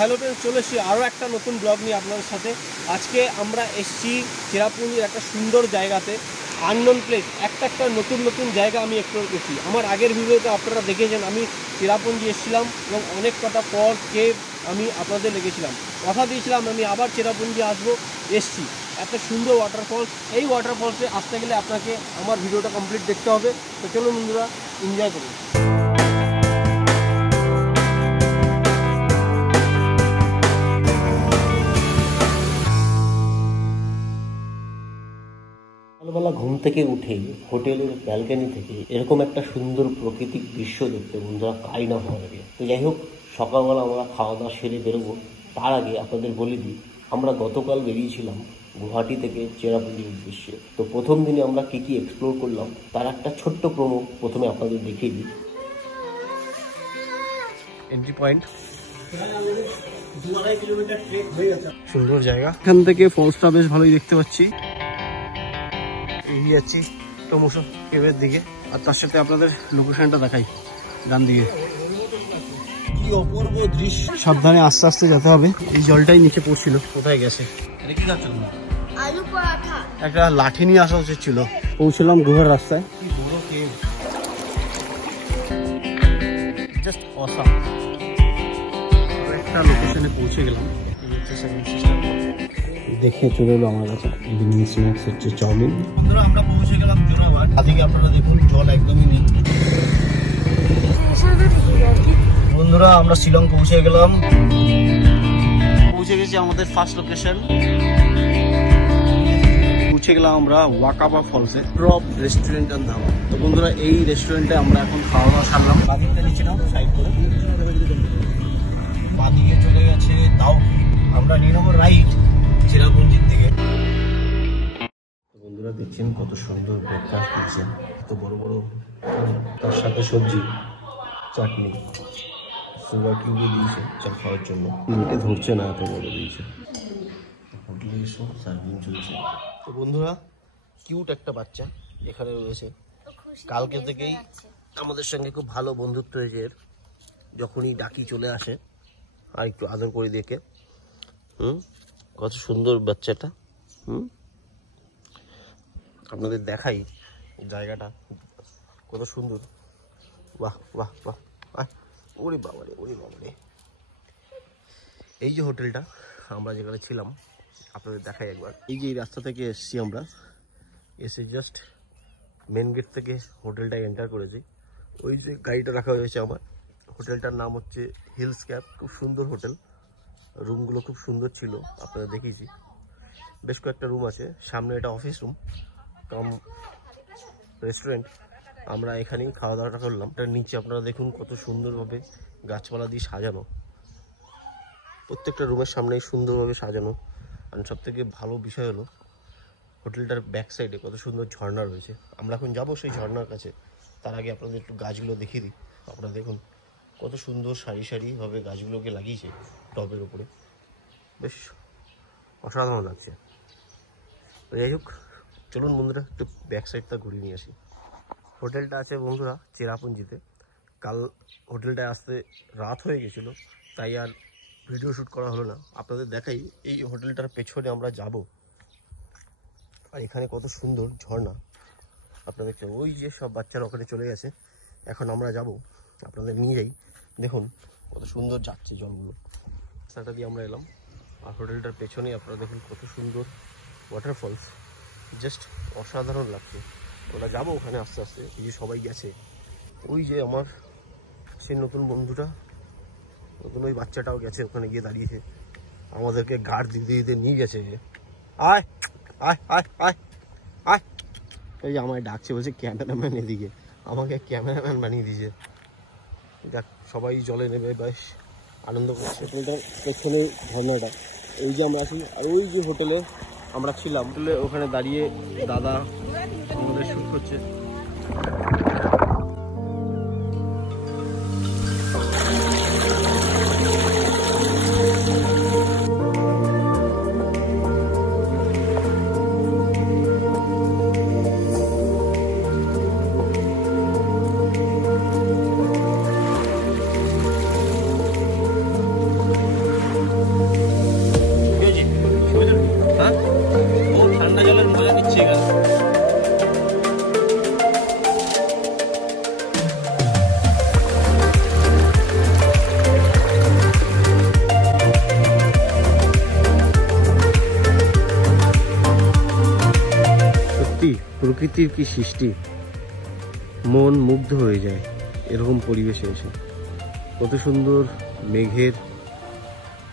Hello friends, চলে এসেছি আরও একটা নতুন ব্লগ নিয়ে আপনাদের সাথে। আজকে আমরা এসেছি চেরাপুঞ্জির একটা সুন্দর জায়গাতে, আননোন প্লেস, একটা নতুন জায়গা আমি এক্সপ্লোর করছি। আমার আগের ভিডিওতে আপনারা দেখেছেন আমি চেরাপুঞ্জি এসেছিলাম এবং অনেক কটা ফলস কেভ আমি আপনাদের লেগেছিলাম, কথা দিয়েছিলাম আমি আবার চেরাপুঞ্জি আসবো। এসছি একটা সুন্দর ওয়াটারফলস। এই ওয়াটারফলসে আসতে গেলে আপনাকে আমার ভিডিওটা কমপ্লিট দেখতে হবে। তো চলুন বন্ধুরা, এনজয় করুন। সকালবেলা ঘুম থেকে উঠেই হোটেলের ব্যালকনি থেকে এরকম একটা সুন্দর প্রাকৃতিক দৃশ্য দেখতে বন্ধুরা কাই না ভালো লাগে। তো যাই হোক, সকালবেলা আমরা খাওয়া দাওয়া সেরে বেরোবো। তার আগে আপনাদের বলে দিই, আমরা গতকাল বেরিয়েছিলাম গুয়াহাটি থেকে চেরাপুঞ্জির উদ্দেশ্যে। তো প্রথম দিনে আমরা কি কি এক্সপ্লোর করলাম তার একটা ছোট্ট প্রোমো প্রথমে আপনাদের দেখিয়ে দিই। এন্ট্রি পয়েন্ট, 2.5 কিলোমিটার ট্রেক হয়ে গেছে। সুন্দর জায়গা, এখান থেকে ফলসটা বেশ ভালোই দেখতে পাচ্ছি। এগিয়ে যাচ্ছি টমসো কেভের দিকে, আর তার সাথে আপনাদের লোকেশনটা দেখাই ডান দিকে। কি অপূর্ব দৃশ্য, সাবধানে আস্তে আস্তে যেতে হবে। এই জলটাই নিচে পড়ছিল, কোথায় গেছে? একটা লাঠি নিয়ে আসা উচিত ছিল। পৌঁছলাম গুহার রাস্তায়। কি বড় কেভ, জাস্ট অসাম। একটা লোকেশনে পৌঁছে গেলাম, দেখে চলে এলো আমার কাছে ইভিনিং স্ন্যাক্স হচ্ছে চাউমিন। বন্ধুরা আমরা পৌঁছে গেলাম জোরাবাদ। আদিকে আপনারা দেখুন জল একদমই নেই। বন্ধুরা আমরা শিলং পৌঁছে গেলাম, পৌঁছে গেছি আমাদের ফার্স্ট লোকেশন। পৌঁছে গেলাম আমরা ওয়াকাবা ফলসে, ড্রপ রেস্টুরেন্ট এন্ড ধাবা। তো বন্ধুরা এই রেস্টুরেন্টে আমরা এখন খাওয়া দাওয়া সারলাম। বাদিকটা নিচে নাও সাইড করে, বাদিকে চলে গেছে দাও। আমরা নিয়ে নেবো রাইট চেরাপুঞ্জির দিকে। বন্ধুরা দেখছেন কত সুন্দর ব্রেকফাস্ট দিয়েছেন, এত বড় বড়, তার সাথে সবজি, চাটনি, সুগার কিউবও দিয়েছে চা খাওয়ার জন্য। মুখে ধরছে না, এত বড় দিয়েছে। হোটেলে এসো সার্ভিং চলছে। তো বন্ধুরা কিউট একটা বাচ্চা এখানে রয়েছে, কালকে থেকেই আমাদের সঙ্গে খুব ভালো বন্ধুত্ব হয়েছে এর। যখনই ডাকি চলে আসে আর একটু আদর করে দেখে। কত সুন্দর বাচ্চাটা। আপনাদের দেখাই জায়গাটা কত সুন্দর। বাহ বাহ বাহ, ওরে বাবারে ওরে বাবারে। এই যে হোটেলটা আমরা যেখানে ছিলাম আপনাদের দেখাই একবার। এই যে এই রাস্তা থেকে এসছি আমরা, এসে জাস্ট মেন গেট থেকে হোটেলটায় এন্টার করেছি। ওই যে গাড়িটা রাখা হয়েছে আমার, হোটেলটার নাম হচ্ছে হিলস ক্যাপ। খুব সুন্দর হোটেল, রুমগুলো খুব সুন্দর ছিল, আপনারা দেখিয়েছি। বেশ কয়েকটা রুম আছে, সামনে এটা অফিস রুম কাম রেস্টুরেন্ট। আমরা এখানেই খাওয়া দাওয়াটা করলাম। তার নিচে আপনারা দেখুন কত সুন্দরভাবে গাছপালা দিয়ে সাজানো, প্রত্যেকটা রুমের সামনেই সুন্দরভাবে সাজানো। আর সব থেকে ভালো বিষয় হলো হোটেলটার ব্যাক সাইডে কত সুন্দর ঝর্ণা রয়েছে। আমরা এখন যাবো সেই ঝর্ণার কাছে। তার আগে আপনাদের একটু গাছগুলো দেখিয়ে দিই। আপনারা দেখুন কত সুন্দর সারি সারিভাবে গাছগুলোকে লাগিয়েছে টবের উপরে, বেশ অসাধারণ লাগছে। যাই হোক, চলুন বন্ধুরা একটু ব্যাক সাইডটা ঘুরিয়ে নিয়ে আসি। হোটেলটা আছে বন্ধুরা চেরাপুঞ্জিতে। কাল হোটেলটায় আসতে রাত হয়ে গেছিলো, তাই আর ভিডিও শ্যুট করা হলো না। আপনাদের দেখাই এই হোটেলটার পেছনে আমরা যাব, আর এখানে কত সুন্দর ঝর্ণা আপনারা দেখছেন। ওই যে সব বাচ্চারা ওখানে চলে গেছে, এখন আমরা যাব, আপনাদের নিয়ে যাই। দেখুন কত সুন্দর যাচ্ছে জলগুলো। রাস্তাটা দিয়ে আমরা এলাম, আর হোটেলটার পেছনেই আপনারা দেখুন কত সুন্দর ওয়াটারফলস, জাস্ট অসাধারণ লাগছে। ওরা যাবো ওখানে আস্তে আস্তে। এই যে সবাই গেছে, ওই যে আমার সেই নতুন বন্ধুটা, নতুন ওই বাচ্চাটাও গেছে ওখানে গিয়ে দাঁড়িয়েছে, আমাদেরকে গার্ড দিতে দিতে নিয়ে গেছে। আয় আয় আয় আয় আয়, এই যে আমায় ডাকছে, বলছে ক্যামেরাম্যান এদিকে, আমাকে ক্যামেরাম্যান বানিয়ে দিয়েছে। যাক, সবাই জলে নেবে, বেশ আনন্দ করছে। হোটেলটার পেছনে ঝর্ণাটা, এই যে আমরা আছি। আর ওই যে হোটেলে আমরা ছিলাম, হোটেলে ওখানে দাঁড়িয়ে দাদা আমাদের শ্যুট করছে। প্রকৃতির কি সৃষ্টি, মন মুগ্ধ হয়ে যায় এরকম পরিবেশে এসে। কত সুন্দর মেঘের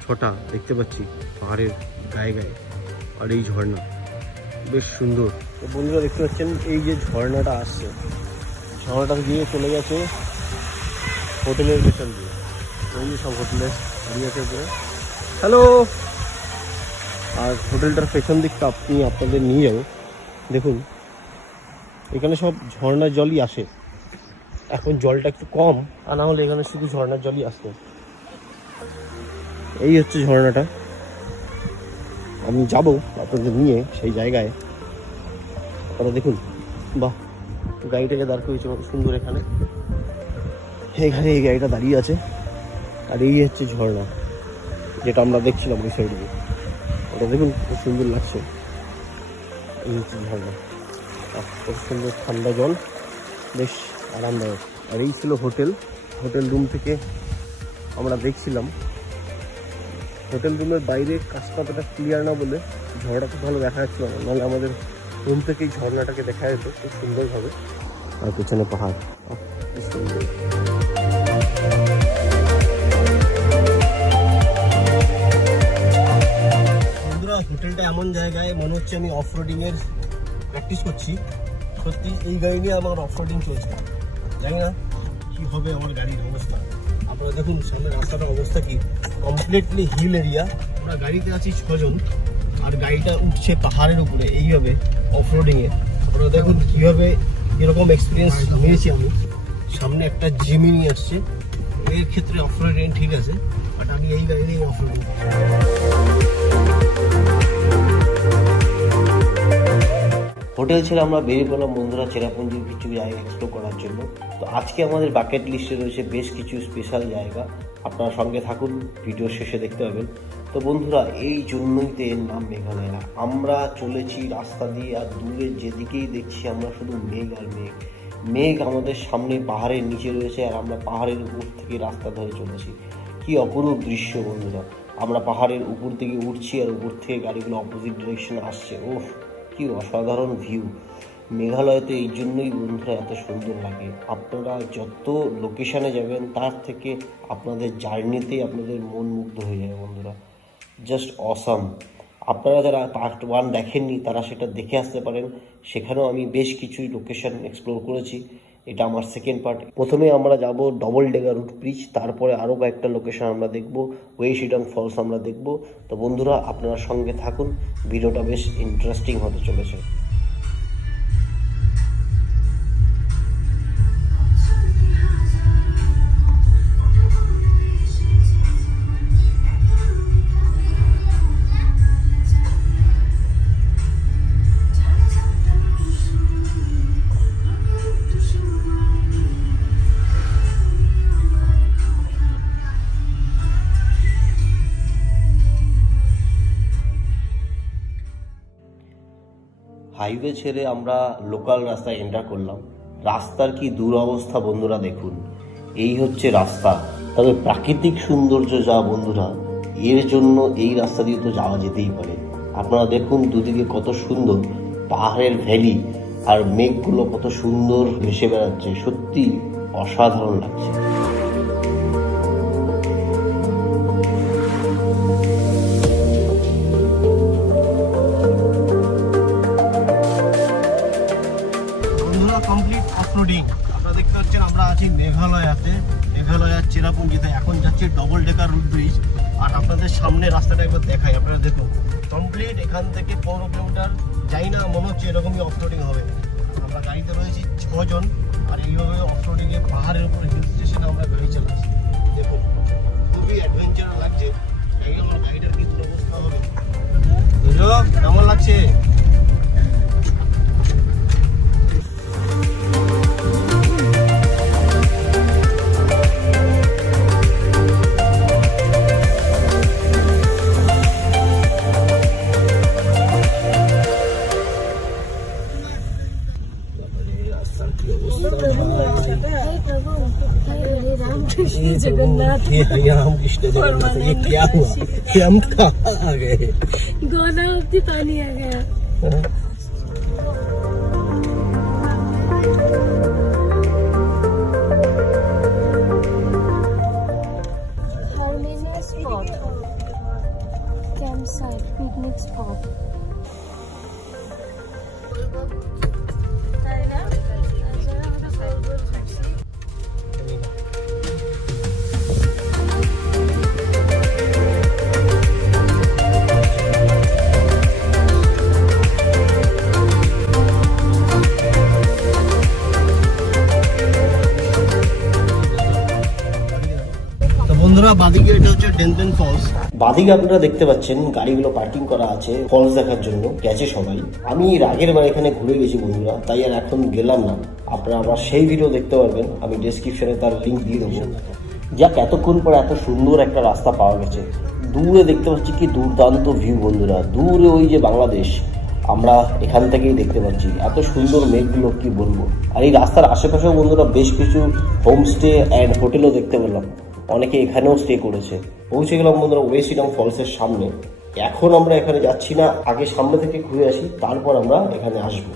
ছটা দেখতে পাচ্ছি পাহাড়ের গায়ে গায়ে, আর এই ঝর্ণা বেশ সুন্দর। তো বন্ধুরা দেখতে পাচ্ছেন এই যে ঝর্ণাটা আসছে, ঝর্ণাটা গিয়ে চলে গেছে হোটেলের পেছন দিয়ে। ওই সব হোটেলে দিয়েছে। হ্যালো, আর হোটেলটার পেছন দিকটা আপনাদের নিয়ে যাবো। দেখুন এখানে সব ঝর্ণার জলই আসে, এখন জলটা একটু কম, আর না হলে এখানে শুধু ঝর্ণার জলই আসতো। এই হচ্ছে ঝর্ণাটা, আমি যাব আপনাদের নিয়ে সেই জায়গায়। আপনারা দেখুন, বাহ, গাড়িটাকে দাঁড় করেছে কত সুন্দর। এখানে এই গাড়িটা দাঁড়িয়ে আছে, আর এই হচ্ছে ঝর্ণা যেটা আমরা দেখছিলাম ওই সাইড দিয়ে। ওটা দেখুন খুব সুন্দর লাগছে। এই হচ্ছে ঝর্ণা, কত সুন্দর ঠান্ডা জল, বেশ আরামদায়ক। আর এই ছিল হোটেল রুম থেকে আমরা দেখছিলাম। হোটেল রুমের বাইরে কাজটা অতটা ক্লিয়ার না বলে ঝর্ণাটা খুব ভালো দেখা যাচ্ছিল না, নাহলে আমাদের রুম থেকে এই ঝর্ণাটাকে দেখা যেত খুব সুন্দরভাবে। আর পেছনে পাহাড়, খুব সুন্দর। বন্ধুরা হোটেলটা এমন জায়গায় মনে হচ্ছে আমি অফ রোডিংয়ের প্র্যাকটিস করছি। সত্যি এই গাড়ি নিয়ে আমার অফ রোডিং চলছে, জানি না কি হবে আমার গাড়ির অবস্থা। আপনারা দেখুন সামনে রাস্তাটার অবস্থা কি, কমপ্লিটলি হিল এরিয়া। আমরা গাড়িতে আছি 6 জন, আর গাড়িটা উঠছে পাহাড়ের উপরে এইভাবে অফ রোডিংয়ে। আপনারা দেখুন কীভাবে এরকম এক্সপিরিয়েন্স নিয়েছি আমি। সামনে একটা জিমি নিয়ে আসছে, এর ক্ষেত্রে অফ রোডিং ঠিক আছে, বাট আমি এই গাড়ি নিয়ে অফ রোডিং। হোটেল ছেড়ে আমরা বেরিয়ে পড়লাম বন্ধুরা চেরাপুঞ্জির কিছু জায়গা এক্সপ্লোর করার জন্য। তো আজকে আমাদের বাকেট লিস্টে রয়েছে বেশ কিছু স্পেশাল জায়গা, আপনারা সঙ্গে থাকুন, ভিডিও শেষে দেখতে পাবেন। তো বন্ধুরা এই জন্যই তো এর নাম মেঘালয়। আমরা চলেছি রাস্তা দিয়ে, আর দূরে যেদিকেই দেখছি আমরা শুধু মেঘ আর মেঘ। মেঘ আমাদের সামনে পাহাড়ের নিচে রয়েছে, আর আমরা পাহাড়ের উপর থেকে রাস্তা ধরে চলেছি। কি অপরূপ দৃশ্য বন্ধুরা, আমরা পাহাড়ের উপর থেকে উঠছি আর উপর থেকে গাড়িগুলো অপোজিট ডিরেকশনে আসছে। ওফ, কি অসাধারণ ভিউ। মেঘালয়তে এই জন্যই বন্ধুরা এত সুন্দর লাগে। আপনারা যত লোকেশানে যাবেন তার থেকে আপনাদের জার্নিতেই আপনাদের মন মুগ্ধ হয়ে যাবে বন্ধুরা, জাস্ট অসাম। আপনারা যারা পার্ট 1 দেখেননি তারা সেটা দেখে আসতে পারেন, সেখানেও আমি বেশ কিছু লোকেশান এক্সপ্লোর করেছি। এটা আমার সেকেন্ড পার্ট। প্রথমে আমরা যাব ডবল ডেগার রুট ব্রিজ, তারপরে আরও কয়েকটা লোকেশন আমরা দেখব, ওয়েশিডং ফলস আমরা দেখব। তো বন্ধুরা আপনারা সঙ্গে থাকুন, ভিডিওটা বেশ ইন্টারেস্টিং হতে চলেছে। হাইওয়ে ছেড়ে আমরা লোকাল রাস্তায় এন্টার করলাম। রাস্তার কি দুরবস্থা বন্ধুরা, দেখুন এই হচ্ছে রাস্তা। তবে প্রাকৃতিক সৌন্দর্য যা বন্ধুরা, এর জন্য এই রাস্তা দিয়ে তো যাওয়া যেতেই পারে। আপনারা দেখুন দুদিকে কত সুন্দর পাহাড়ের ভ্যালি, আর মেঘগুলো কত সুন্দর ভেসে বেড়াচ্ছে, সত্যি অসাধারণ লাগছে। Complete off-roading. আপনারা দেখতে পাচ্ছেন আমরা আছি মেঘালয়ার চেরাপুঞ্জিতে। এখন যাচ্ছি ডবল ডেকার রুট ব্রিজ। আর আপনাদের সামনে রাস্তাটা একবার দেখাই, আপনারা দেখুন কমপ্লিট এখান থেকে 15 কিলোমিটার যাই না, মনে হচ্ছে এরকমই অফরোডিং হবে। আমরা গাড়িতে রয়েছি 6 জন, আর এইভাবে অফরোডিংয়ে পাহাড়ের উপরে হিল স্টেশনে আমরা গাড়ি চালাচ্ছি। দেখুন খুবই অ্যাডভেঞ্চার লাগছে। আমার গাড়িটার কি দুরবস্থা হবে, বুঝলো কেমন লাগছে? जगन्नाथ राम कृष्ण जगन्नाथ, ये क्या हुआ? कि हम कहाँ आ गए? गोदावरी पानी आ गया। Campsite, picnic spot. বন্ধুরা বাদিকে এটা হচ্ছে ডেনপেন ফলস। বাদিকে আপনারা দেখতে পাচ্ছেন গাড়িগুলো পার্কিং করা আছে ফলস দেখার জন্য, গেছে সবাই। আমি এর আগের বার এখানে ঘুরে গেছি বন্ধুরা, তাই আর এখন গেলাম না। আপনারা আবার সেই ভিডিও দেখতে পারবেন, আমি ডেসক্রিপশনে তার লিঙ্ক দিয়ে দেবো। যাক, এতক্ষণ পর এত সুন্দর একটা রাস্তা পাওয়া গেছে। দূরে দেখতে পাচ্ছি কি দুর্দান্ত ভিউ বন্ধুরা, দূরে ওই যে বাংলাদেশ আমরা এখান থেকেই দেখতে পাচ্ছি। এত সুন্দর মেঘগুলো কি বলবো। আর এই রাস্তার আশেপাশেও বন্ধুরা বেশ কিছু হোমস্টে অ্যান্ড হোটেলও দেখতে পেলাম, অনেকে এখানেও স্টে করেছে। পৌঁছে গেলাম বন্ধুরা ওয়েসিডাম ফলসের সামনে। এখন আমরা এখানে যাচ্ছি না, আগে সামনে থেকে ঘুরে আসি, তারপর আমরা এখানে আসবো।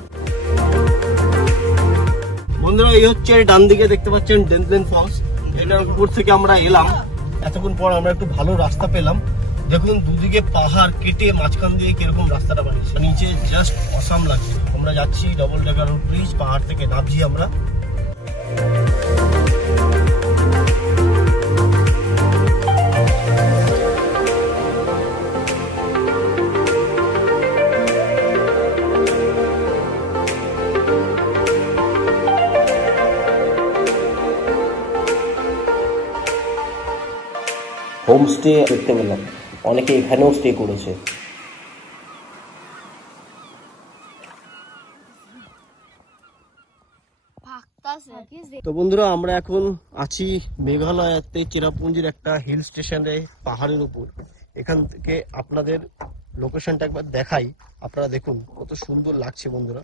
বন্ধুরা এই হচ্ছে ডান দিকে দেখতে পাচ্ছেন ডেনপেন ফলস। এটার উপর থেকে আমরা এলাম, এতক্ষণ পর আমরা একটু ভালো রাস্তা পেলাম। দেখুন দুদিকে পাহাড় কেটে মাঝখান দিয়ে কিরকম রাস্তাটা বানিয়েছে, নিচে জাস্ট অসাম লাগছে। আমরা যাচ্ছি ডবল ডেকার ব্রিজ, পাহাড় থেকে নামছি আমরা। হোমস্টে দেখতে পেলাম, অনেকে এখানেও স্টে করেছে। তো বন্ধুরা আমরা এখন আছি মেঘালয়তে চেরাপুঞ্জির একটা হিল স্টেশনে, পাহাড়ের উপর। এখান থেকে আপনাদের লোকেশনটা একবার দেখাই, আপনারা দেখুন কত সুন্দর লাগছে বন্ধুরা।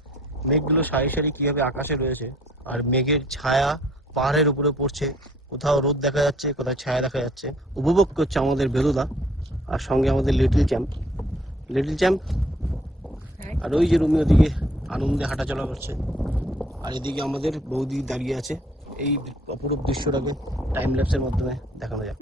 মেঘগুলো সারি সারি কিভাবে আকাশে রয়েছে, আর মেঘের ছায়া পাহাড়ের উপরে পড়ছে। কোথাও রোদ দেখা যাচ্ছে, কোথাও ছায়া দেখা যাচ্ছে। উপভোগ করছে আমাদের বেলুদা, আর সঙ্গে আমাদের লিটল চ্যাম্প। আর ওই যে রুমি ওদিকে আনন্দে হাঁটাচলা করছে, আর এদিকে আমাদের বৌদি দাঁড়িয়ে আছে। এই অপরূপ দৃশ্যটাকে টাইম ল্যাপসের মাধ্যমে দেখানো যাক।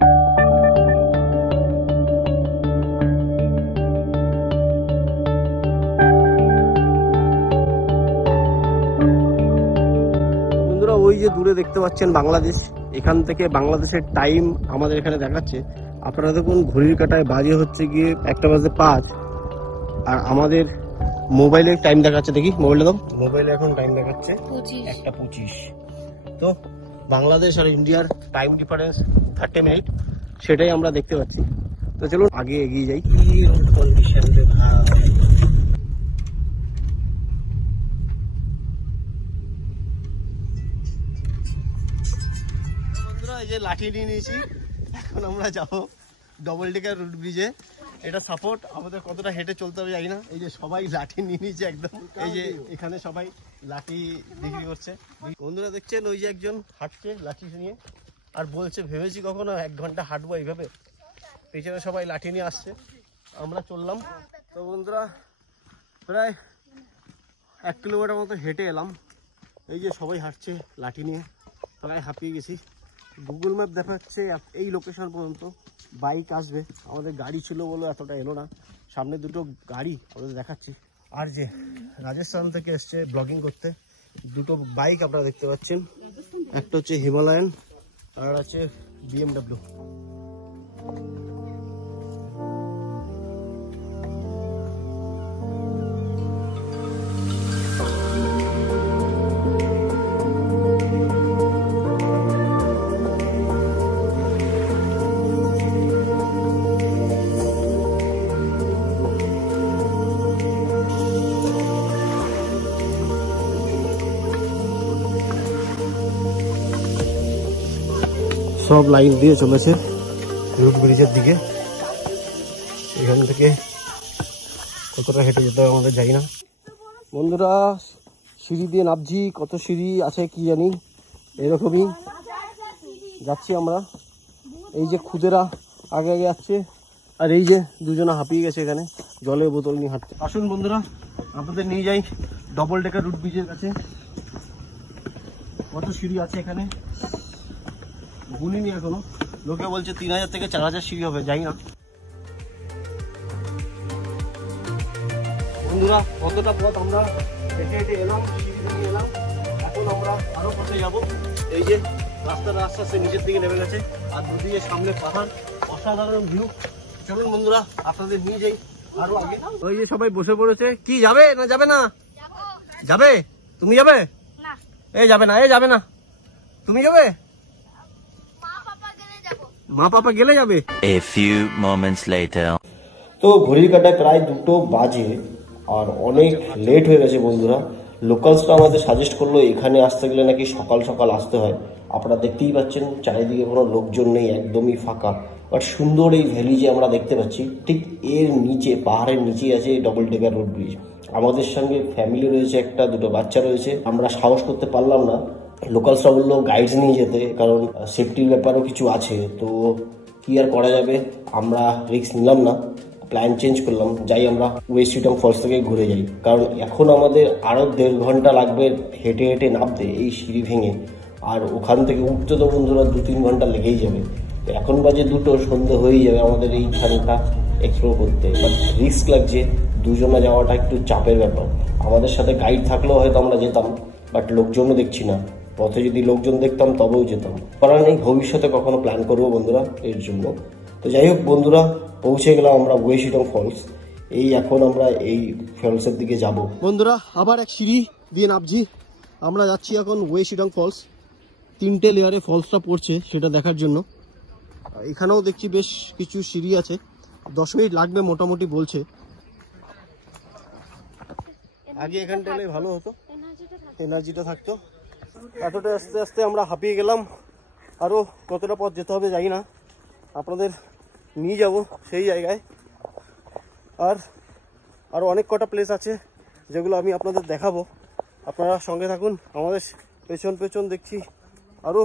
বন্ধুরা ওই যে দূরে দেখতে পাচ্ছেন বাংলাদেশ, এখান থেকে বাংলাদেশের টাইম আমাদের এখানে দেখাচ্ছে। আপনারা দেখুন ঘড়ির কাঁটায় বাজে হচ্ছে গিয়ে 1:05, আর আমাদের মোবাইলের টাইম দেখাচ্ছে। দেখি মোবাইলে দাও, মোবাইলে এখন টাইম দেখাচ্ছে 1:25। তো বাংলাদেশ আর ইন্ডিয়ার টাইম ডিফারেন্স 30 মিনিট, সেটাই আমরা দেখতে পাচ্ছি। তো চলুন আগে এগিয়ে যাই। বন্ধুরা এই যে লাঠি নিয়ে নিয়েছি, এখন আমরা যাবো ডবল ডেকার রুট ব্রিজে। এটা সাপোর্ট, আমাদের কতটা হেঁটে চলতে হবে জানি না। এই যে সবাই লাঠি নিয়ে নিয়েছে একদম, এই যে এখানে সবাই লাঠি বিক্রি করছে। বন্ধুরা দেখছেন ওই যে একজন হাঁটছে লাঠি নিয়ে, আর বলছে ভেবেছি কখনো 1 ঘন্টা হাঁটবো এইভাবে। পেছনে সবাই লাঠি নিয়ে আসছে, আমরা চললাম। তো বন্ধুরা প্রায় 1 কিলোমিটার মতো হেঁটে এলাম। এই যে সবাই হাঁটছে লাঠি নিয়ে, প্রায় হাঁপিয়ে গেছি। গুগল ম্যাপ দেখাচ্ছে এই লোকেশন পর্যন্ত বাইক আসবে, আমাদের গাড়ি ছিল বলে এতটা এলো না। সামনে দুটো গাড়ি আমাদের দেখাচ্ছি। আর যে রাজস্থান থেকে এসছে ব্লগিং করতে, দুটো বাইক আপনারা দেখতে পাচ্ছেন, একটা হচ্ছে হিমালয়ান আর আছে BMW। সব লাইন দিয়ে চলেছে রুট ব্রিজের দিকে। এখান থেকে কতটা হেঁটে যেতে হবে আমাদের জানি না। বন্ধুরা সিঁড়ি দিয়ে নামছি, কত সিঁড়ি আছে কি জানি, এরকমই যাচ্ছি আমরা। এই যে খুদেরা আগে আগে যাচ্ছে, আর এই যে দুজনে হাঁপিয়ে গেছে এখানে জলের বোতল নিয়ে হাঁটছে। আসুন বন্ধুরা আপনাদের নিয়ে যাই ডবল ডেকার রুট ব্রিজের কাছে। কত সিঁড়ি আছে এখানে গুনিনি এখনো, লোকে বলছে 3000 থেকে 4000 সিঁড়ি হবে, যাই না। বন্ধুরা কতটা পথ আমরা হেঁটে হেঁটে এলাম, সিঁড়ি দিয়ে এলাম। এখন আমরা আরো পথে যাব। এই যে রাস্তাটা আস্তে আস্তে নিচের দিকে নেমে গেছে, আর দুদিকে সামনে পাহাড়, অসাধারণ ভিউ। চলুন বন্ধুরা আপনাদের নিয়ে যাই আরো আগে। ওই যে সবাই বসে পড়েছে, কি যাবে না যাবে না? যাবে? তুমি যাবে? এ যাবে না, এ যাবে না। তুমি যাবে? মা পাপা গেলে যাবে। A few moments later. তো ঘড়ির কাঁটায় প্রায় 2টো বাজে আর অনেক লেট হয়ে গেছে বন্ধুরা। লোকালসটা আমাদের সাজেস্ট করলো এখানে আসতে গেলে নাকি সকাল সকাল আসতে হয়। আপনারা দেখতেই পাচ্ছেন চারিদিকে কোনো লোকজন নেই, একদমই ফাঁকা। বাট সুন্দর এই ভ্যালি যে আমরা দেখতে পাচ্ছি, ঠিক এর নিচে পাহাড়ের নিচেই আছে ডবল ডেকার রোড ব্রিজ। আমাদের সঙ্গে ফ্যামিলি রয়েছে, একটা দুটো বাচ্চা রয়েছে। আমরা সাহস করতে পারলাম না, লোকালসরা বললো গাইডস নিয়ে যেতে, কারণ সেফটির ব্যাপারও কিছু আছে। তো কি আর করা যাবে, আমরা রিস্ক নিলাম না, প্ল্যান চেঞ্জ করলাম, যাই আমরা ওয়েস্ট চিটাং ফলস থেকে ঘুরে যাই। কারণ এখন আমাদের আরও 1.5 ঘন্টা লাগবে হেঁটে হেঁটে নামতে এই সিঁড়ি ভেঙে, আর ওখান থেকে উঠতে তো বন্ধুরা 2-3 ঘন্টা লেগেই যাবে। তো এখন বাজে 2টো, সন্ধে হয়েই যাবে আমাদের এইখানটা এক্সপ্লোর করতে। বাট রিস্ক লাগছে, দুজনে যাওয়াটা একটু চাপের ব্যাপার। আমাদের সাথে গাইড থাকলেও হয়তো আমরা যেতাম, বাট লোকজনও দেখছি না। পথে যদি লোকজন দেখতাম তবেও যেতাম। করার নেই, ভবিষ্যতে কখনো প্ল্যান করবো বন্ধুরা এর জন্য। তো যাই হোক বন্ধুরা, পৌঁছে গেলাম আমরা ওয়েস্ট চিটাং ফলস। এই এখন আমরা এই ফলসের দিকে যাব। বন্ধুরা আবার এক সিঁড়ি দিয়ে নামছি। আমরা যাচ্ছি এখন ওয়েস্ট চিটাং ফলস। 3টে লেয়ারে ফলসটা পড়ছে সেটা দেখার জন্য। এখানেও দেখছি বেশ কিছু সিঁড়ি আছে, 10 মিনিট লাগবে মোটামুটি বলছে। আগে এখানটা এলে ভালো হতো, এনার্জিটা থাকতো। এতটা আস্তে আস্তে আমরা হাঁপিয়ে গেলাম। আরও কতটা পথ যেতে হবে জানি না, আপনাদের নিয়ে যাব সেই জায়গায়। আর আরও অনেক কটা প্লেস আছে যেগুলো আমি আপনাদের দেখাবো, আপনারা সঙ্গে থাকুন। আমাদের পেছন পেছন দেখছি আরও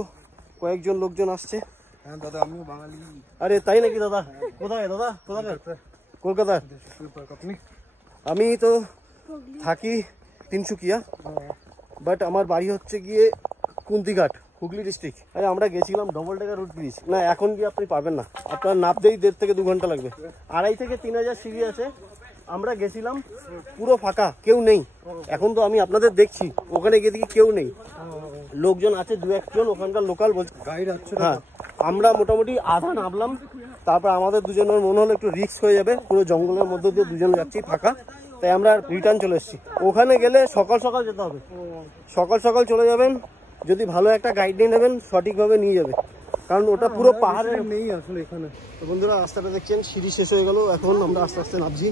কয়েকজন লোকজন আসছে। হ্যাঁ দাদা, আমিও বাঙালি। আরে তাই নাকি দাদা? কোথায় দাদা? কোথায়? কলকাতার। আমি তো থাকি তিনসুকিয়া, বাট আমার বাড়ি হচ্ছে গিয়ে কুন্তিঘাট, হুগলি ডিস্ট্রিক্ট। আরে আমরা গেছিলাম ডবল ডেকার রুট ব্রিজ। না এখন গিয়ে আপনি পাবেন না, আপনার নামতেই 1.5 থেকে 2 ঘন্টা লাগবে। 2.5 থেকে 3000 সিঁড়ি আছে। আমরা গেছিলাম পুরো ফাঁকা, কেউ নেই। এখন তো আমি আপনাদের দেখছি, ওখানে গিয়ে দেখি কেউ নেই, লোকজন আছে 2-1 জন ওখানকার লোকাল বলছে গাইড আছে। হ্যাঁ, আমরা মোটামুটি আধা নামলাম। তারপর আমাদের দুজনের মনে হলো একটু রিস্ক হয়ে যাবে, পুরো জঙ্গলের মধ্যে দিয়ে দুজন যাচ্ছি ফাঁকা, তাই আমরা রিটার্ন চলে এসেছি। ওখানে গেলে সকাল সকাল যেতে হবে, সকাল সকাল চলে যাবেন। যদি ভালো একটা গাইড নিয়ে নেবেন সঠিকভাবে নিয়ে যাবে, কারণ ওটা পুরো পাহাড়ের নেই আসলে এখানে। তো বন্ধুরা রাস্তাটা দেখছেন, সিঁড়ি শেষ হয়ে গেল। এখন আমরা আস্তে আস্তে নামছি।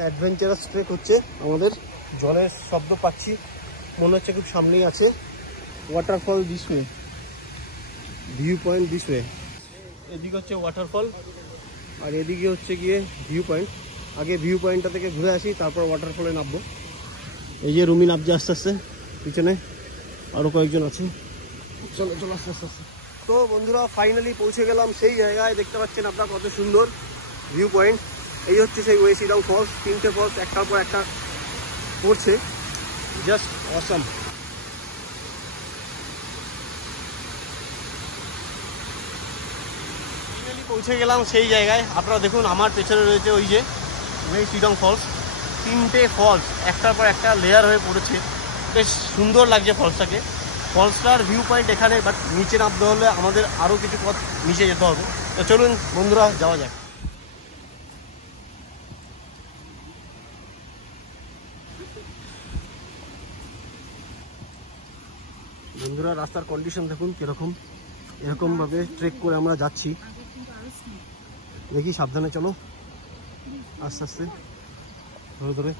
অ্যাডভেঞ্চারাস ট্রেক হচ্ছে আমাদের। জলের শব্দ পাচ্ছি, মনে হচ্ছে খুব সামনেই আছে। Waterfall this way, view point this way. এদিকে হচ্ছে ওয়াটারফল আর এদিকে হচ্ছে গিয়ে ভিউ পয়েন্ট। আগে ভিউ পয়েন্টটা থেকে ঘুরে আসি, তারপর ওয়াটারফলে নামবো। এই যে রুমি নামছে আস্তে আস্তে, পিছনে আরও কয়েকজন আছে। চলো চলো আস্তে আস্তে আস্তে। তো বন্ধুরা ফাইনালি পৌঁছে গেলাম সেই জায়গায়। দেখতে পাচ্ছেন আপনারা কত সুন্দর ভিউ পয়েন্ট। এই হচ্ছে সেই ওয়েস্ট চিটাং ফলস। 3টে ফলস একটার পর একটা পড়ছে, জাস্ট অসাম। ফাইনালি পৌঁছে গেলাম সেই জায়গায়। আপনারা দেখুন আমার পেছনে রয়েছে ওই যে ওয়েস্ট চিটাং ফলস। 3টে ফলস একটার পর একটা লেয়ার হয়ে পড়েছে, বেশ সুন্দর লাগছে ফলসটাকে। ফলসটার ভিউ পয়েন্ট এখানে, বাট নিচে নামতে হলে আমাদের আরও কিছু পথ নিচে যেতে হবে। তো চলুন বন্ধুরা যাওয়া যাক। বন্ধুরা রাস্তার কন্ডিশন দেখুন কিরকম, এরকমভাবে ট্রেক করে আমরা যাচ্ছি। দেখি সাবধানে চলো, আস্তে আস্তে ধরে ধরে।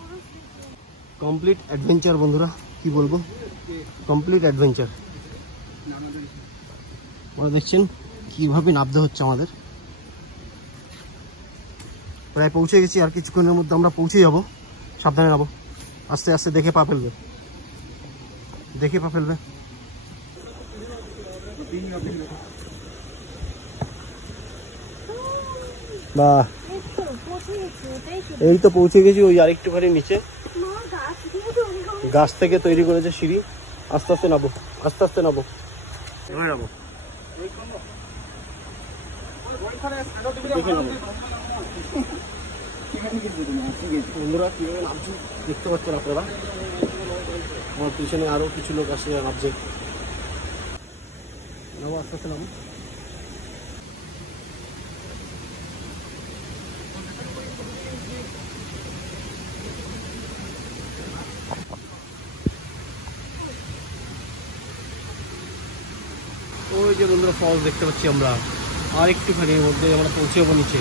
কমপ্লিট অ্যাডভেঞ্চার বন্ধুরা, কি বলবো, কমপ্লিট অ্যাডভেঞ্চার। আপনারা দেখছেন কীভাবে নামতে হচ্ছে আমাদের। প্রায় পৌঁছে গেছি, আর কিছুক্ষণের মধ্যে আমরা পৌঁছে যাব। সাবধানে নামো, আস্তে আস্তে, দেখে পা ফেলবে, দেখে পা ফেলবে। বাহ, এই তো পৌঁছে গেছি। ওই আরেকটুখানি নিচে গাছ থেকে তৈরি করেছে সিঁড়ি। আস্তে আস্তে নামো, আস্তে আস্তে নামো, ধরে নামো, দেখে নামো। বন্ধুরা কীভাবে নামছি দেখতে পাচ্ছেন আপনারা। আমার পিছনে আরও কিছু লোক আসছে নামছে। আস্তে আস্তে নাম। ওই যে বন্ধুরা ফলস দেখতে পাচ্ছি আমরা, আর একটুখানির মধ্যে আমরা পৌঁছে যাবো নিচে।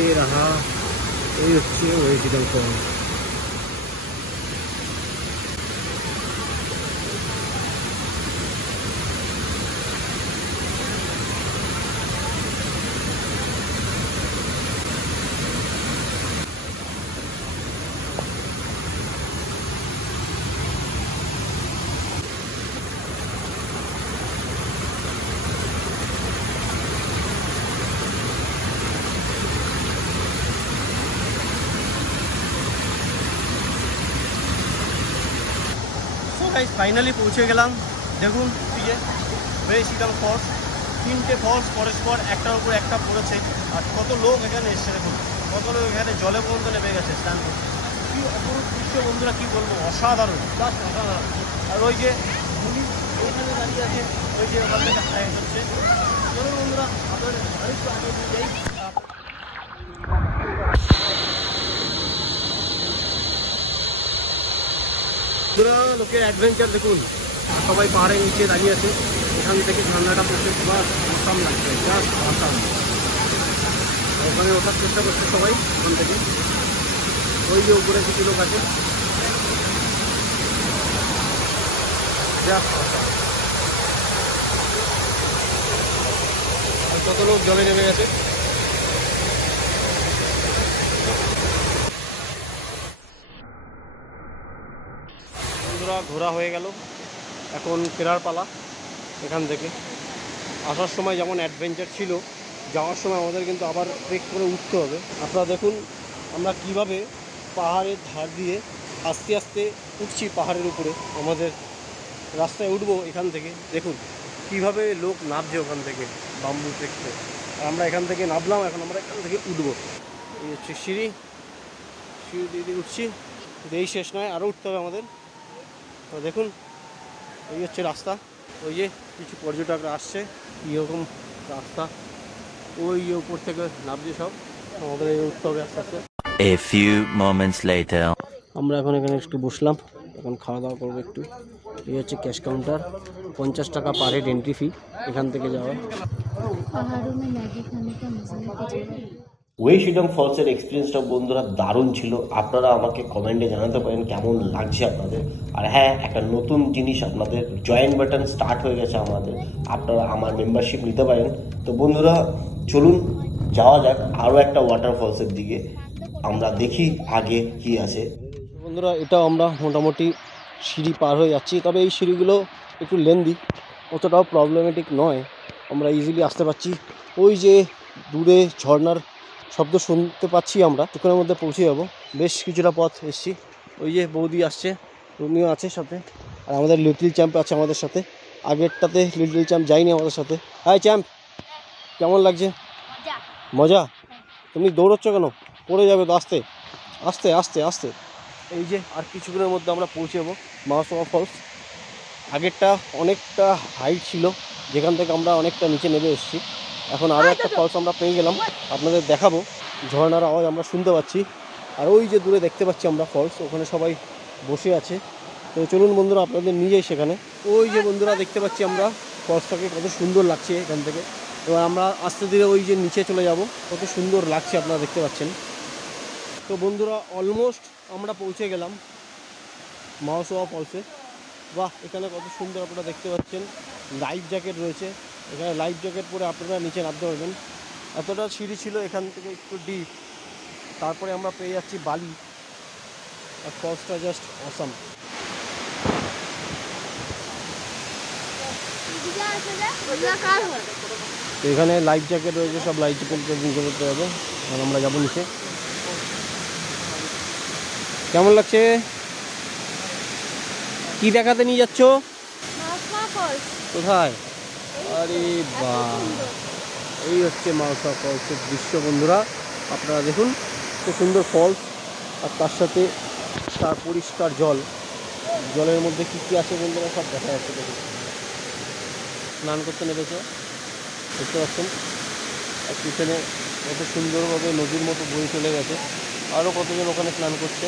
ये रहा, ये হচ্ছে ওয়েজিডাল ফলস। ফাইনালি পৌঁছে গেলাম। দেখুন এই যে ওয়েজিডাল ফলস, 3টে ফলস পরস্পর একটার উপর একটা পড়েছে। আর কত লোক এখানে এসছে, দেখুন কত লোক এখানে জলে পর্যন্ত নেমে গেছে স্নান করতে। কি অপরূপ দৃশ্য বন্ধুরা, কি বলবো, অসাধারণ, জাস্ট অসাধারণ। আর ওই যে পুলিশ ওইখানে দাঁড়িয়ে আছে, ওই যে ওখান থেকে হাই হচ্ছে। চলো বন্ধুরা আপনাদের আরেকটু আগে দিয়ে যাই। লোকের অ্যাডভেঞ্চার দেখুন, সবাই পাহাড়ের নিচে দাঁড়িয়ে আছে। এখান থেকে ঝর্ণাটা পড়ছে, খুব আসাম লাগছে, জাস্ট আসাম। ওখানে ওঠার চেষ্টা করছে সবাই ওখান থেকে। ওই যে উপরে কিছু লোক আছে, জাস্ট কত লোক জলে নেমে গেছে। ঘোরা হয়ে গেল, এখন ফেরার পালা। এখান থেকে আসার সময় যেমন অ্যাডভেঞ্চার ছিল, যাওয়ার সময় আমাদের কিন্তু আবার ট্রেক করে উঠতে হবে। আপনারা দেখুন আমরা কিভাবে পাহাড়ের ধার দিয়ে আস্তে আস্তে উঠছি পাহাড়ের উপরে। আমাদের রাস্তায় উঠবো এখান থেকে, দেখুন কিভাবে লোক নামছে ওখান থেকে বাম্বু ট্রেকতে। আর আমরা এখান থেকে নামলাম, এখন আমরা এখান থেকে উঠবো। এই হচ্ছে সিঁড়ি, সিঁড়ি দিয়ে উঠছি। এই শেষ নয়, আরও উঠতে হবে আমাদের। তো দেখুন এই হচ্ছে রাস্তা। ওই যে কিছু পর্যটকরা আসছে, কীরকম রাস্তা, ওই উপর থেকে নামছে সব। আমাদের এই উঠতে হবে আস্তে আস্তে। A few moments later. আমরা এখন এখানে একটু বসলাম, এখন খাওয়া দাওয়া করবো একটু। এই হচ্ছে ক্যাশ কাউন্টার, 50 টাকা পার হেড এন্ট্রি ফি এখান থেকে যাওয়া। पहाड़ों में मैगी खाने का मजा ही कुछ और है। ওয়েজিডাল ফলসের এক্সপিরিয়েন্সটা বন্ধুরা দারুণ ছিল। আপনারা আমাকে কমেন্টে জানাতে পারেন কেমন লাগছে আপনাদের। আর হ্যাঁ, একটা নতুন জিনিস, আপনাদের জয়েন বাটন স্টার্ট হয়ে গেছে আমাদের, আপনারা আমার মেম্বারশিপ নিতে পারেন। তো বন্ধুরা চলুন যাওয়া যাক আরও একটা ওয়াটারফলসের দিকে, আমরা দেখি আগে কি আছে। বন্ধুরা এটাও আমরা মোটামুটি সিঁড়ি পার হয়ে যাচ্ছি, তবে এই সিঁড়িগুলো একটু লেন্দি, অতটাও প্রবলেমেটিক নয়, আমরা ইজিলি আসতে পারছি। ওই যে দূরে ঝর্নার শব্দ শুনতে পাচ্ছি, আমরা কিছুক্ষণের মধ্যে পৌঁছে যাব। বেশ কিছুটা পথ এসছি। ওই যে বৌদি আসছে, উনিও আছে সাথে, আর আমাদের লিটল চ্যাম্প আছে আমাদের সাথে। আগেরটাতে লিটল চ্যাম্প যায়নি আমাদের সাথে। হাই চ্যাম্প, কেমন লাগছে? মজা? তুমি দৌড়চ্ছ কেন? পড়ে যাবে তো, আস্তে আস্তে আস্তে আস্তে। এই যে আর কিছুক্ষণের মধ্যে আমরা পৌঁছে যাবো মাওসোমা ফলস। আগেরটা অনেকটা হাইট ছিল, যেখান থেকে আমরা অনেকটা নিচে নেমে এসেছি। এখন আরও একটা ফলস আমরা পেয়ে গেলাম, আপনাদের দেখাবো। ঝর্নার আওয়াজ আমরা শুনতে পাচ্ছি, আর ওই যে দূরে দেখতে পাচ্ছি আমরা ফলস, ওখানে সবাই বসে আছে। তো চলুন বন্ধুরা আপনাদের নিয়ে যাই সেখানে। ওই যে বন্ধুরা দেখতে পাচ্ছি আমরা ফলসটাকে, কত সুন্দর লাগছে এখান থেকে। এবার আমরা আস্তে ধীরে ওই যে নিচে চলে যাব, কত সুন্দর লাগছে আপনারা দেখতে পাচ্ছেন। তো বন্ধুরা অলমোস্ট আমরা পৌঁছে গেলাম মাওসোমা ফলসে। বাহ, এখানে কত সুন্দর আপনারা দেখতে পাচ্ছেন, লাইফ জ্যাকেট রয়েছে এখানে। লাইফ জ্যাকেট পরে আপনারা নিচে নামতে পারবেন। এতটা সিঁড়ি ছিল, এখান থেকে একটু ডিপ, তারপরে আমরা পেয়ে যাচ্ছি বালি। আর ফলসটা জাস্ট অসাম। তো এখানে লাইফ জ্যাকেট রয়েছে, সব লাইফ জ্যাকেট নিচে করতে হবে। আর আমরা যাবো নিচে। কেমন লাগছে? কি দেখাতে নিয়ে যাচ্ছ? কোথায়? আরে বাহ, এই হচ্ছে মালসা ফলসের দৃশ্য বন্ধুরা। আপনারা দেখুন খুব সুন্দর ফলস, আর তার সাথে তার পরিষ্কার জল। জলের মধ্যে কী কী আছে বন্ধুরা সব দেখা যাচ্ছে। দেখুন স্নান করতে নেমেছে, দেখতে পাচ্ছেন। আর পিছনে কত সুন্দরভাবে নদীর মতো বয়ে চলে গেছে, আরও কতজন ওখানে স্নান করছে।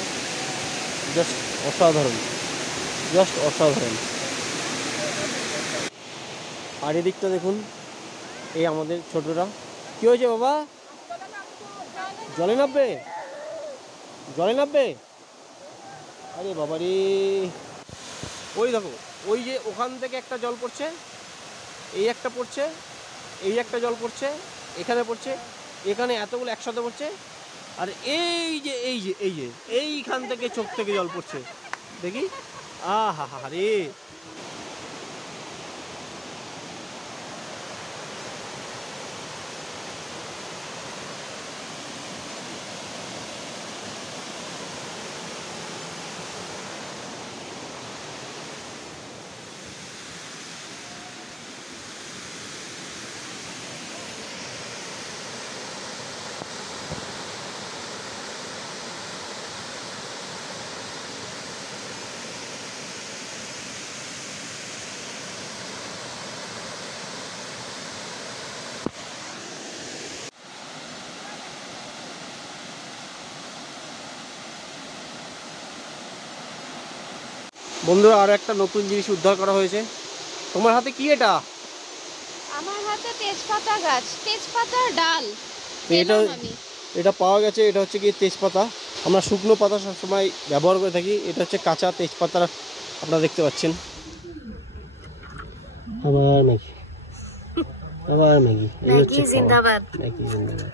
জাস্ট অসাধারণ, জাস্ট অসাধারণ। আর এদিকটা দেখুন, এই আমাদের ছোটরা। কি হয়েছে বাবা? জলে নামবে? জলে নামবে? আরে বাবা রে, ওই দেখো, ওই যে ওখান থেকে একটা জল পড়ছে, এই একটা পড়ছে, এই একটা জল পড়ছে, এখানে পড়ছে, এখানে এতগুলো একসাথে পড়ছে। আর এই যে এই যে এই যে এইখান থেকে চোখ থেকে জল পড়ছে, দেখি। আহা হা রে, বন্ধুরা আর একটা নতুন জিনিস উদ্ধার করা হয়েছে। তোমার হাতে কি এটা? আমার হাতে তেজপাতা গাছ, তেজপাতার ডাল। এটা পাওয়া গেছে। এটা হচ্ছে কি তেজপাতা। আমরা শুকনো পাতা সবসময় ব্যবহার করে থাকি, এটা হচ্ছে কাঁচা তেজপাতা। আপনারা দেখতে পাচ্ছেন। আবার ম্যাগি, আবার ম্যাগি, এই হচ্ছে জিন্দাবাদ, ম্যাগি জিন্দাবাদ।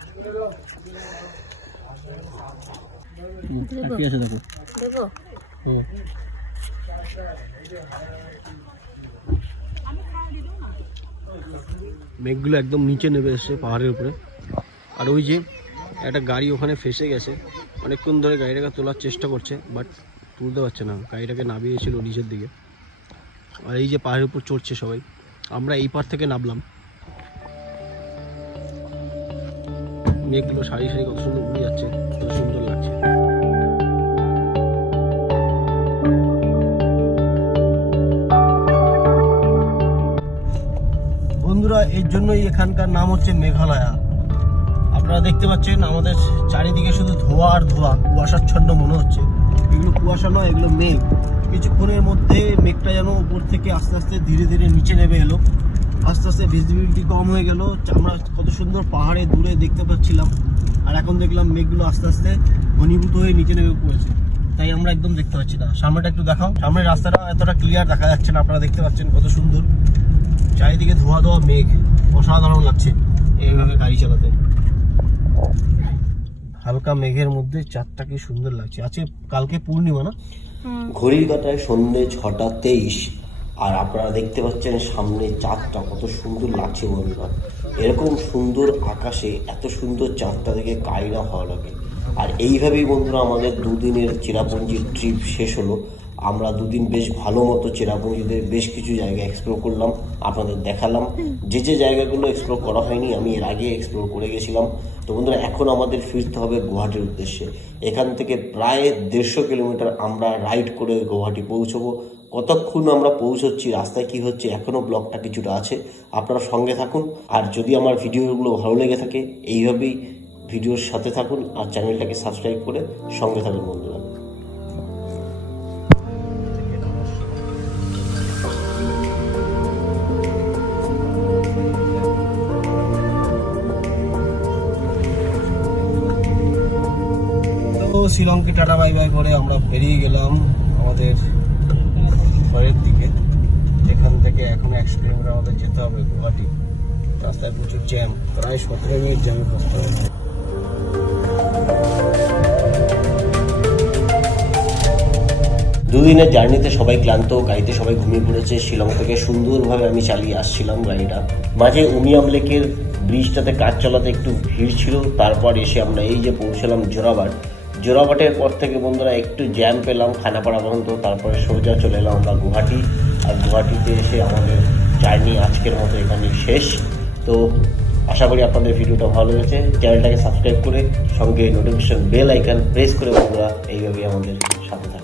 কি আছে দেখো, দেবো। মেঘগুলো একদম নিচে নেমে এসছে পাহাড়ের উপরে। আর ওই যে একটা গাড়ি ওখানে ফেসে গেছে, অনেকক্ষণ ধরে গাড়িটাকে তোলার চেষ্টা করছে, বাট তুলতে পারছে না। গাড়িটাকে নামিয়েছিল নিচের দিকে। আর এই যে পাহাড়ের উপর চড়ছে সবাই, আমরা এই পার থেকে নামলাম। মেঘগুলো সারি সারি কত সুন্দর উড়ে যাচ্ছে, কত সুন্দর লাগছে। বন্ধুরা এর জন্যই এখানকার নাম হচ্ছে মেঘালয়া। আপনারা দেখতে পাচ্ছেন আমাদের চারিদিকে শুধু ধোঁয়া আর ধোঁয়া, কুয়াশাচ্ছন্ন মনে হচ্ছে। এগুলো কুয়াশা নয়, এগুলো মেঘ। কিছুক্ষণের মধ্যে মেঘটা যেন উপর থেকে আস্তে আস্তে ধীরে ধীরে নিচে নেমে এলো। আস্তে আস্তে ভিজিবিলিটি কম হয়ে গেল। আমরা কত সুন্দর পাহাড়ে দূরে দেখতে পাচ্ছিলাম, আর এখন দেখলাম মেঘগুলো আস্তে আস্তে ঘনীভূত হয়ে নিচে নেমে পড়েছে। তাই আমরা একদম দেখতে পাচ্ছি না। সামনেটা একটু দেখাও। সামনের রাস্তাটা এতটা ক্লিয়ার দেখা যাচ্ছে না। আপনারা দেখতে পাচ্ছেন কত সুন্দর চারিদিকে ধোয়া ধোয়া মেঘ, অসাধারণ লাগছে এইভাবে গাড়ি চালাতে। হালকা মেঘের মধ্যে চাঁদটা কি সুন্দর লাগছে। আজকে কালকে পূর্ণিমা না? ঘড়ির কাঁটায় সন্ধ্যে 6:23, আর আপনারা দেখতে পাচ্ছেন সামনে চাঁদটা কত সুন্দর লাগছে বন্ধুরা। এরকম সুন্দর আকাশে এত সুন্দর চাঁদটা দেখে কাই না ভালো লাগে। আর এইভাবেই বন্ধুরা আমাদের দুদিনের চেরাপুঞ্জির ট্রিপ শেষ হলো। আমরা দুদিন বেশ ভালো মতো চেরাপুঞ্জিতে বেশ কিছু জায়গা এক্সপ্লোর করলাম, আপনাদের দেখালাম। যে যে জায়গাগুলো এক্সপ্লোর করা হয়নি আমি এর আগে এক্সপ্লোর করে গেছিলাম। তো বন্ধুরা এখন আমাদের ফিরতে হবে গুয়াহাটির উদ্দেশ্যে। এখান থেকে প্রায় 150 কিলোমিটার আমরা রাইড করে গুয়াহাটি পৌঁছবো। কতক্ষণ আমরা পৌঁছচ্ছি, রাস্তায় কি হচ্ছে, এখনো ব্লগটা কিছুটা আছে, আপনারা সঙ্গে থাকুন। আর যদি আমার ভিডিওগুলো ভালো লেগে থাকে এইভাবেই ভিডিওর সাথে থাকুন, আর চ্যানেলটাকে সাবস্ক্রাইব করে সঙ্গে থাকুন বন্ধুরা। শিলংকে টাটা বাই বাই করে আমরা বেরিয়ে গেলাম আমাদের ঘরের দিকে। এখান থেকে এখন 1 কিলোমিটার আমাদের যেতে হবে গুয়াহাটি। রাস্তায় প্রচুর জ্যাম, প্রায় 17 মিনিট জ্যামে ফসতে হবে। দুদিনের জার্নিতে সবাই ক্লান্ত, গাড়িতে সবাই ঘুমিয়ে পড়েছে। শিলং থেকে সুন্দরভাবে আমি চালিয়ে আসছিলাম গাড়িটা। মাঝে উমিয়াম লেকের ব্রিজটাতে কাজ চালাতে একটু ভিড় ছিল। তারপর এসে আমরা এই যে পৌঁছলাম জোরাবাট। জোড়াবাটের পর থেকে বন্ধুরা একটু জ্যাম পেলাম খানাপাড়া পর্যন্ত, তারপরে সোজা চলে এলাম আমরা গুয়াহাটি। আর গুয়াহাটিতে এসে আমাদের জার্নি আজকের মতো এখানেই শেষ। তো আশা করি আপনাদের ভিডিওটা ভালো লেগেছে। চ্যানেলটাকে সাবস্ক্রাইব করে সঙ্গে নোটিফিকেশন বেল আইকন প্রেস করে বন্ধুরা এইভাবেই আমাদের সাথে থাকুন।